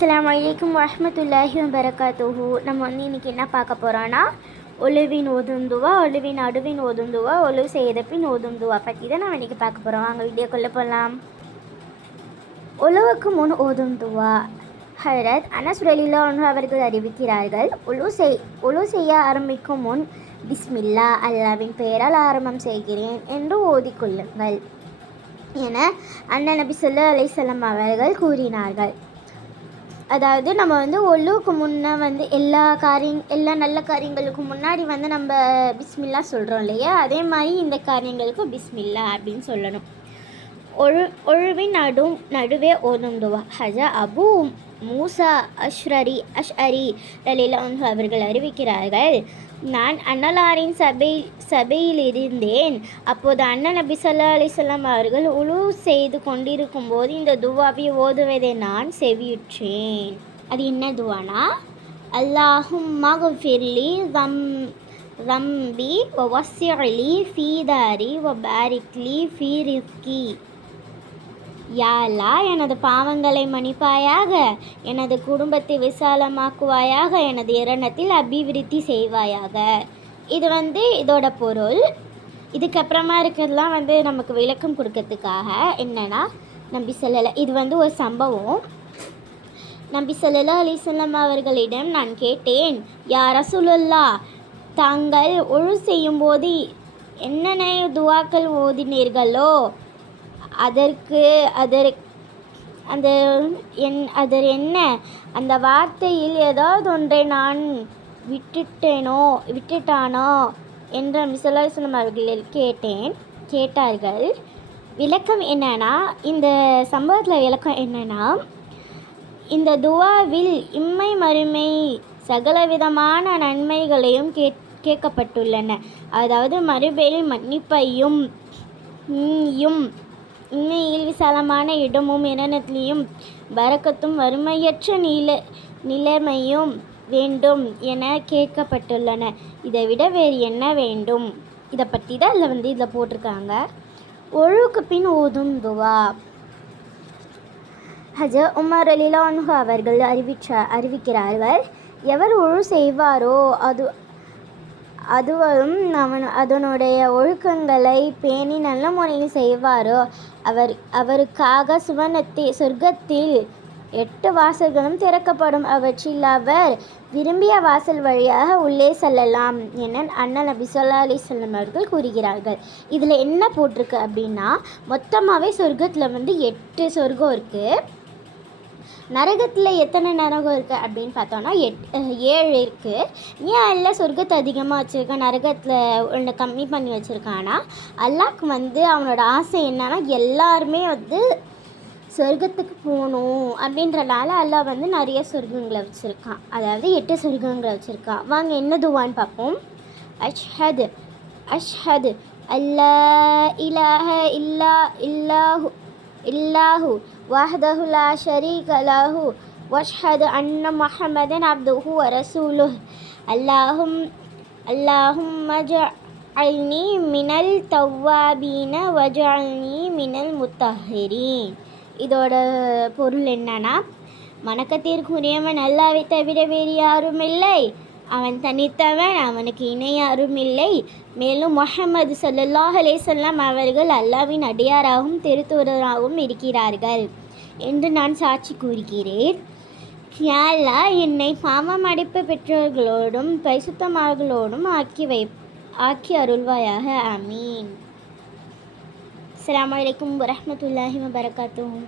அஸ்ஸலாமு அலைக்கும் வரஹ்மத்துல்லாஹி வபரகாத்துஹு. நம்ம இன்றைக்கி என்ன பார்க்க போகிறோன்னா, ஒழுவின் ஓதும் துவா, ஒழுவின் அடுவின் ஓதும் துவா, ஒழு செய்த பின் ஓதும் துவா பற்றி தான் நம்ம இன்றைக்கி பார்க்க போகிறோம். வாங்க வீடியோக்குள்ளே போகலாம். ஒழுவுக்கு முன் ஓதும் துவா. ஹஜ்ரத் அனஸ் ரலியல்லாஹு அன்ஹு அவர்கள் அறிவிக்கிறார்கள், ஒழு செய்ய ஆரம்பிக்கும் முன் பிஸ்மில்லா, அல்லாவின் பெயரால் ஆரம்பம் செய்கிறேன் என்று ஓதிக்கொள்ளுங்கள் என அண்ணன் நபி ஸல்லல்லாஹு அலைஹி வஸல்லம் அவர்கள் கூறினார்கள். அதாவது நம்ம ஒழுவுக்கு முன்னே எல்லா நல்ல காரியங்களுக்கு முன்னாடி நம்ம பிஸ்மில்லா சொல்கிறோம் இல்லையா, அதே மாதிரி இந்த காரியங்களுக்கு பிஸ்மில்லா அப்படின்னு சொல்லணும். ஒழுவின் நடுவே ஓதும் துவா. ஹஜா அபு மூசா அஷ்அரி ரலியல்லாஹு அன்ஹு அவர்கள் அறிவிக்கிறார்கள், நான் அன்னலாரின் சபையில் இருந்தேன். அப்போது அண்ணன் நபி ஸல்லல்லாஹு அலைஹி வஸல்லம் அவர்கள் உழு செய்து கொண்டிருக்கும் போது இந்த துவாவை ஓதுவதை நான் செவியுற்றேன். அது என்ன துவானா, அல்லாஹும்ம ஃபிர்லி ரம்பி வவஸ்ஸிலி ஃபீ தாரி வபாரிக்லி ஃபீ ரிஸ்கி. யா அல்லாஹ், எனது பாவங்களை மன்னிப்பாயாக, எனது குடும்பத்தை விசாலமாக்குவாயாக, எனது இரணத்தில் அபிவிருத்தி செய்வாயாக. இது இதோட பொருள். இதுக்கப்புறமா இருக்கிறதுலாம் நமக்கு விளக்கம் கொடுக்கறதுக்காக என்னென்னா, நபி ஸல்லல்லாஹு இது ஒரு சம்பவம். நபி ஸல்லல்லாஹு அலைஹி வஸல்லம் அவர்களிடம் நான் கேட்டேன், யா ரசூலுல்லாஹ், தாங்கள் ஒழு செய்யும்போது என்னென்ன துவாக்கள் ஓதினீர்களோ அதற்கு என்ன அந்த வார்த்தையில் ஏதாவது ஒன்றை நான் விட்டுட்டானோ என்று நபி ஸல்லல்லாஹு அலைஹி வஸல்லம் அவர்கள் கேட்டார்கள். விளக்கம் என்னன்னா, இந்த சம்பவத்தில் விளக்கம் என்னன்னா, இந்த துவாவில் இம்மை மறுமை சகலவிதமான நன்மைகளையும் கேட்கப்பட்டுள்ளன. அதாவது மறுபெயரில் மன்னிப்பையும் உண்மையில் விசாலமான இடமும் இரணத்திலையும் பரக்கத்தும் வறுமையற்ற நிலைமையும் வேண்டும் என கேட்கப்பட்டுள்ளன. இதை விட வேறு என்ன வேண்டும்? இதை பற்றி தான் இதில் போட்டிருக்காங்க. ஒழுவுக்கு பின் ஓதும் துவா. ஹஜ்ரத் உமர் ரலியல்லாஹு அன்ஹு அவர்கள் அறிவிக்கிறார்கள், எவர் ஒழு செய்வாரோ அதுவரும் அதனுடைய ஒழுக்கங்களை பேணி நல்ல முறையில் செய்வாரோ அவருக்காக சொர்க்கத்தில் 8 வாசல்களும் திறக்கப்படும். அவற்றில் அவர் விரும்பிய வாசல் வழியாக உள்ளே செல்லலாம் என அண்ணன் நபி ஸல்லல்லாஹு அலைஹி வஸல்லம் அவர்கள் கூறுகிறார்கள். இதில் என்ன போட்டிருக்கு அப்படின்னா, மொத்தமாகவே சொர்க்கத்தில் 8 சொர்க்கம் இருக்குது. நரகத்தில் எத்தனை நரகம் இருக்குது அப்படின்னு பார்த்தோன்னா 7 இருக்குது. ஏன் அல்ல சொர்க்கத்தை அதிகமாக வச்சுருக்கான், நரகத்தில் ஒன்று கம்மி பண்ணி வச்சுருக்கான்னா, அல்லாஹ்க்கு அவனோட ஆசை என்னன்னா, எல்லாருமே சொர்க்கத்துக்கு போகணும் அப்படின்றனால அல்லாஹ் நிறைய சொர்க்கங்களை வச்சுருக்கான். அதாவது 8 சொர்க்கங்களை வச்சுருக்கான். வாங்க என்ன துவான்னு பார்ப்போம். அஷ்ஹது அல்லா இலாஹ இல்லாஹு வஹ்தஹு லா ஷரீக லஹு வஷ்ஹது அன்ன முஹம்மதன் அப்துஹு வ ரசூலுஹு. அல்லாஹும்ம ஜஅல்னி மினல் தவ்வாபீன வஜஅல்னி மினல் முத்தஹிரீன். இதோட பொருள் என்னன்னா, வணக்கத்திற்குரியவன் அல்லாஹ்வை தவிர வேறு யாரும் இல்லை, அவன் தனித்தவன், அவனுக்கு இணை யாரும் இல்லை. மேலும் முஹம்மது ஸல்லல்லாஹு அலைஹி வஸல்லம் அவர்கள் அல்லாஹ்வின் அடியாராகவும் திருத்தூதராகவும் இருக்கிறார்கள் என்று நான் சாட்சி கூறுகிறேன். யா அல்லாஹ், என்னை பாவம் மன்னிப்பு பெற்றவர்களோடும் பரிசுத்தமானவர்களோடும் ஆக்கி அருள்வாயாக. ஆமீன். அஸ்ஸலாமு அலைக்கும் வரஹ்மத்துல்லாஹி வபரகாத்துஹு.